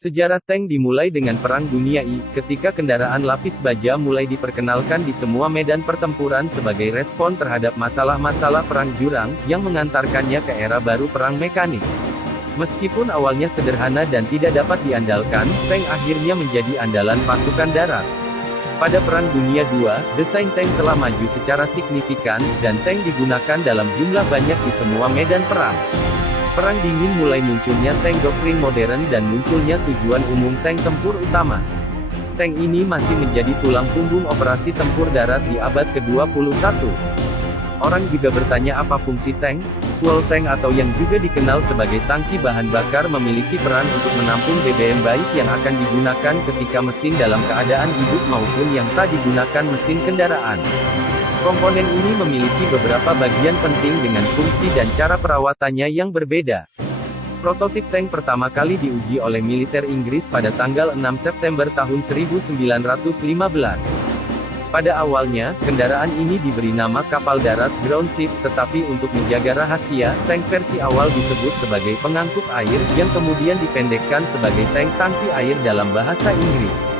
Sejarah tank dimulai dengan Perang Dunia I, ketika kendaraan lapis baja mulai diperkenalkan di semua medan pertempuran sebagai respon terhadap masalah-masalah perang jurang, yang mengantarkannya ke era baru perang mekanik. Meskipun awalnya sederhana dan tidak dapat diandalkan, tank akhirnya menjadi andalan pasukan darat. Pada Perang Dunia II, desain tank telah maju secara signifikan, dan tank digunakan dalam jumlah banyak di semua medan perang. Perang Dingin mulai munculnya tank doktrin modern dan munculnya tujuan umum tank tempur utama. Tank ini masih menjadi tulang punggung operasi tempur darat di abad ke-21. Orang juga bertanya apa fungsi tank? Fuel tank atau yang juga dikenal sebagai tangki bahan bakar memiliki peran untuk menampung BBM baik yang akan digunakan ketika mesin dalam keadaan hidup maupun yang tak digunakan mesin kendaraan. Komponen ini memiliki beberapa bagian penting dengan fungsi dan cara perawatannya yang berbeda. Prototip tank pertama kali diuji oleh militer Inggris pada tanggal 6 September tahun 1915. Pada awalnya, kendaraan ini diberi nama kapal darat ground ship, tetapi untuk menjaga rahasia, tank versi awal disebut sebagai pengangkut air, yang kemudian dipendekkan sebagai tank tangki air dalam bahasa Inggris.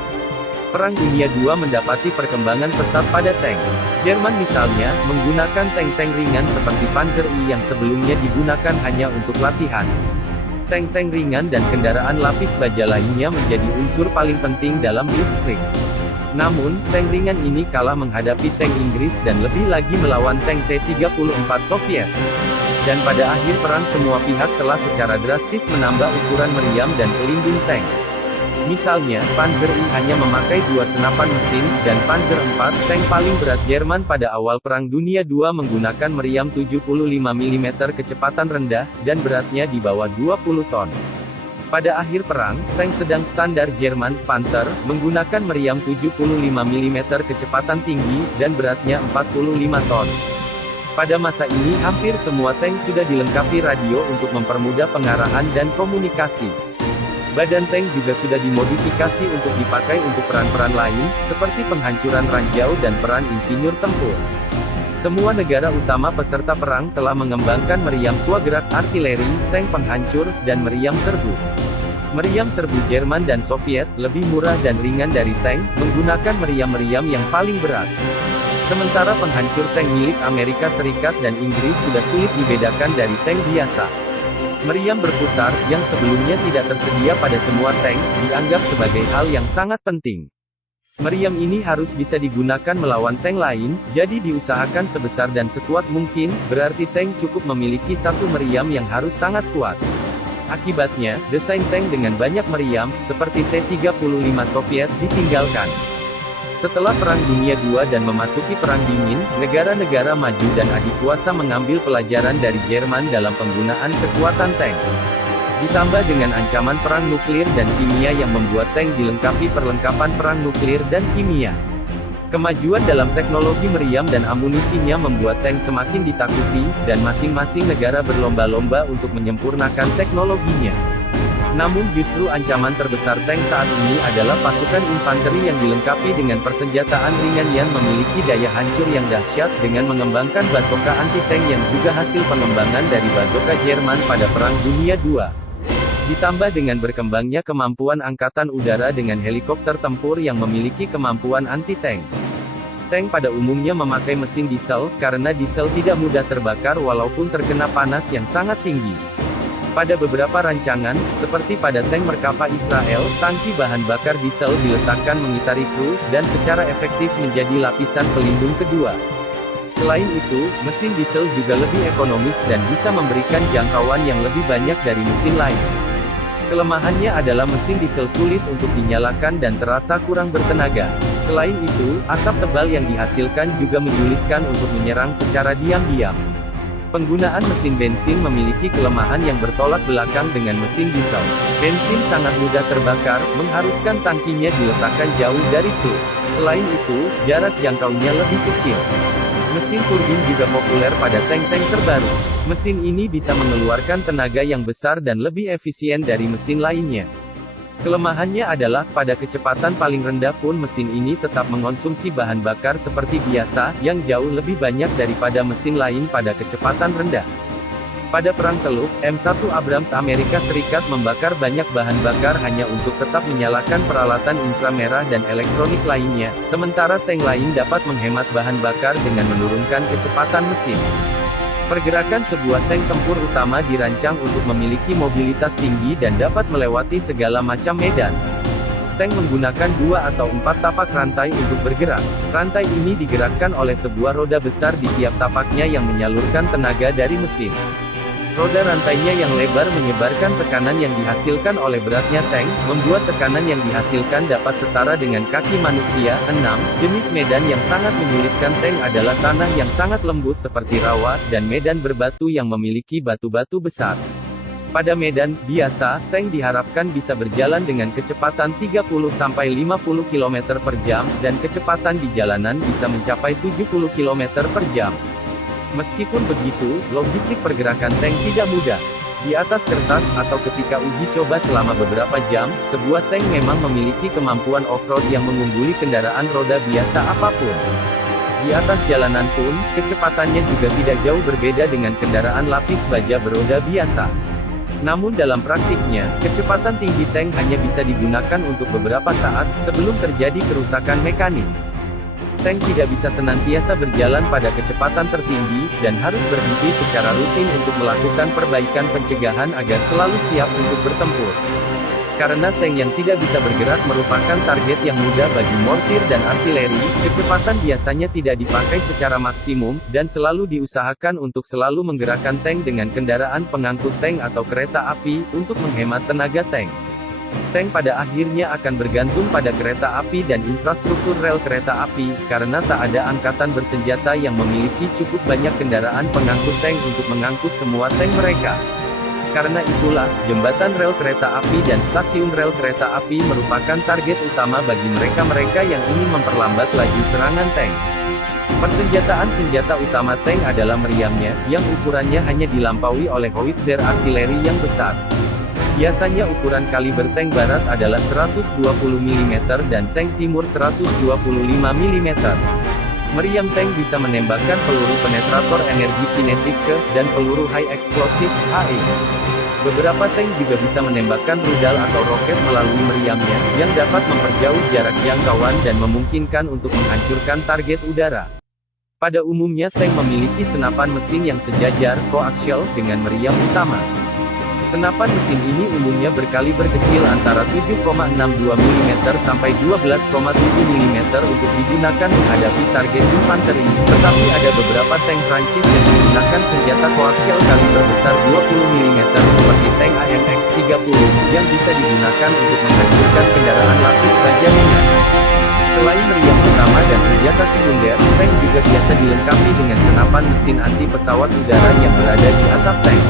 Perang Dunia II mendapati perkembangan pesat pada tank. Jerman misalnya, menggunakan tank-tank ringan seperti Panzer I yang sebelumnya digunakan hanya untuk latihan. Tank-tank ringan dan kendaraan lapis baja lainnya menjadi unsur paling penting dalam Blitzkrieg. Namun, tank ringan ini kalah menghadapi tank Inggris dan lebih lagi melawan tank T-34 Soviet. Dan pada akhir perang semua pihak telah secara drastis menambah ukuran meriam dan pelindung tank. Misalnya, Panzer I hanya memakai 2 senapan mesin, dan Panzer IV, tank paling berat Jerman pada awal Perang Dunia II menggunakan meriam 75 mm kecepatan rendah, dan beratnya di bawah 20 ton. Pada akhir perang, tank sedang standar Jerman, Panther, menggunakan meriam 75 mm kecepatan tinggi, dan beratnya 45 ton. Pada masa ini hampir semua tank sudah dilengkapi radio untuk mempermudah pengarahan dan komunikasi. Badan tank juga sudah dimodifikasi untuk dipakai untuk peran-peran lain, seperti penghancuran ranjau dan peran insinyur tempur. Semua negara utama peserta perang telah mengembangkan meriam swagerak artileri, tank penghancur, dan meriam serbu. Meriam serbu Jerman dan Soviet, lebih murah dan ringan dari tank, menggunakan meriam-meriam yang paling berat. Sementara penghancur tank milik Amerika Serikat dan Inggris sudah sulit dibedakan dari tank biasa. Meriam berputar, yang sebelumnya tidak tersedia pada semua tank, dianggap sebagai hal yang sangat penting. Meriam ini harus bisa digunakan melawan tank lain, jadi diusahakan sebesar dan sekuat mungkin, berarti tank cukup memiliki satu meriam yang harus sangat kuat. Akibatnya, desain tank dengan banyak meriam, seperti T-35 Soviet, ditinggalkan. Setelah Perang Dunia II dan memasuki Perang Dingin, negara-negara maju dan adikuasa mengambil pelajaran dari Jerman dalam penggunaan kekuatan tank. Ditambah dengan ancaman perang nuklir dan kimia yang membuat tank dilengkapi perlengkapan perang nuklir dan kimia. Kemajuan dalam teknologi meriam dan amunisinya membuat tank semakin ditakuti, dan masing-masing negara berlomba-lomba untuk menyempurnakan teknologinya. Namun justru ancaman terbesar tank saat ini adalah pasukan infanteri yang dilengkapi dengan persenjataan ringan yang memiliki daya hancur yang dahsyat dengan mengembangkan bazooka anti-tank yang juga hasil pengembangan dari bazooka Jerman pada Perang Dunia II. Ditambah dengan berkembangnya kemampuan angkatan udara dengan helikopter tempur yang memiliki kemampuan anti-tank. Tank pada umumnya memakai mesin diesel, karena diesel tidak mudah terbakar walaupun terkena panas yang sangat tinggi. Pada beberapa rancangan, seperti pada tank Merkava Israel, tangki bahan bakar diesel diletakkan mengitari kru, dan secara efektif menjadi lapisan pelindung kedua. Selain itu, mesin diesel juga lebih ekonomis dan bisa memberikan jangkauan yang lebih banyak dari mesin lain. Kelemahannya adalah mesin diesel sulit untuk dinyalakan dan terasa kurang bertenaga. Selain itu, asap tebal yang dihasilkan juga menyulitkan untuk menyerang secara diam-diam. Penggunaan mesin bensin memiliki kelemahan yang bertolak belakang dengan mesin diesel. Bensin sangat mudah terbakar, mengharuskan tangkinya diletakkan jauh dari kru. Selain itu, jarak jangkaunya lebih kecil. Mesin turbin juga populer pada tank-tank terbaru. Mesin ini bisa mengeluarkan tenaga yang besar dan lebih efisien dari mesin lainnya. Kelemahannya adalah, pada kecepatan paling rendah pun mesin ini tetap mengonsumsi bahan bakar seperti biasa, yang jauh lebih banyak daripada mesin lain pada kecepatan rendah. Pada Perang Teluk, M1 Abrams Amerika Serikat membakar banyak bahan bakar hanya untuk tetap menyalakan peralatan inframerah dan elektronik lainnya, sementara tank lain dapat menghemat bahan bakar dengan menurunkan kecepatan mesin. Pergerakan sebuah tank tempur utama dirancang untuk memiliki mobilitas tinggi dan dapat melewati segala macam medan. Tank menggunakan 2 atau 4 tapak rantai untuk bergerak. Rantai ini digerakkan oleh sebuah roda besar di tiap tapaknya yang menyalurkan tenaga dari mesin. Roda rantainya yang lebar menyebarkan tekanan yang dihasilkan oleh beratnya tank, membuat tekanan yang dihasilkan dapat setara dengan kaki manusia. 6. Jenis medan yang sangat menyulitkan tank adalah tanah yang sangat lembut seperti rawa, dan medan berbatu yang memiliki batu-batu besar. Pada medan biasa, tank diharapkan bisa berjalan dengan kecepatan 30-50 km per jam, dan kecepatan di jalanan bisa mencapai 70 km per jam. Meskipun begitu, logistik pergerakan tank tidak mudah. Di atas kertas, atau ketika uji coba selama beberapa jam, sebuah tank memang memiliki kemampuan off-road yang mengungguli kendaraan roda biasa apapun. Di atas jalanan pun, kecepatannya juga tidak jauh berbeda dengan kendaraan lapis baja beroda biasa. Namun dalam praktiknya, kecepatan tinggi tank hanya bisa digunakan untuk beberapa saat, sebelum terjadi kerusakan mekanis. Tank tidak bisa senantiasa berjalan pada kecepatan tertinggi, dan harus berhenti secara rutin untuk melakukan perbaikan pencegahan agar selalu siap untuk bertempur. Karena tank yang tidak bisa bergerak merupakan target yang mudah bagi mortir dan artileri, kecepatan biasanya tidak dipakai secara maksimum, dan selalu diusahakan untuk selalu menggerakkan tank dengan kendaraan pengangkut tank atau kereta api, untuk menghemat tenaga tank. Tank pada akhirnya akan bergantung pada kereta api dan infrastruktur rel kereta api, karena tak ada angkatan bersenjata yang memiliki cukup banyak kendaraan pengangkut tank untuk mengangkut semua tank mereka. Karena itulah, jembatan rel kereta api dan stasiun rel kereta api merupakan target utama bagi mereka-mereka yang ingin memperlambat laju serangan tank. Persenjataan senjata utama tank adalah meriamnya, yang ukurannya hanya dilampaui oleh howitzer artileri yang besar. Biasanya ukuran kaliber tank barat adalah 120 mm dan tank timur 125 mm. Meriam tank bisa menembakkan peluru penetrator energi kinetik ke, dan peluru high explosive, HE. Beberapa tank juga bisa menembakkan rudal atau roket melalui meriamnya, yang dapat memperjauh jarak jangkauan dan memungkinkan untuk menghancurkan target udara. Pada umumnya tank memiliki senapan mesin yang sejajar, coaxial, dengan meriam utama. Senapan mesin ini umumnya berkaliber kecil antara 7,62 mm sampai 12,7 mm untuk digunakan menghadapi target infanteri, tetapi ada beberapa tank Prancis yang menggunakan senjata koaksial kaliber besar 20 mm seperti tank AMX-30, yang bisa digunakan untuk menghancurkan kendaraan lapis baja ringan. Selain meriam utama dan senjata sekunder, tank juga biasa dilengkapi dengan senapan mesin anti pesawat udara yang berada di atap tank.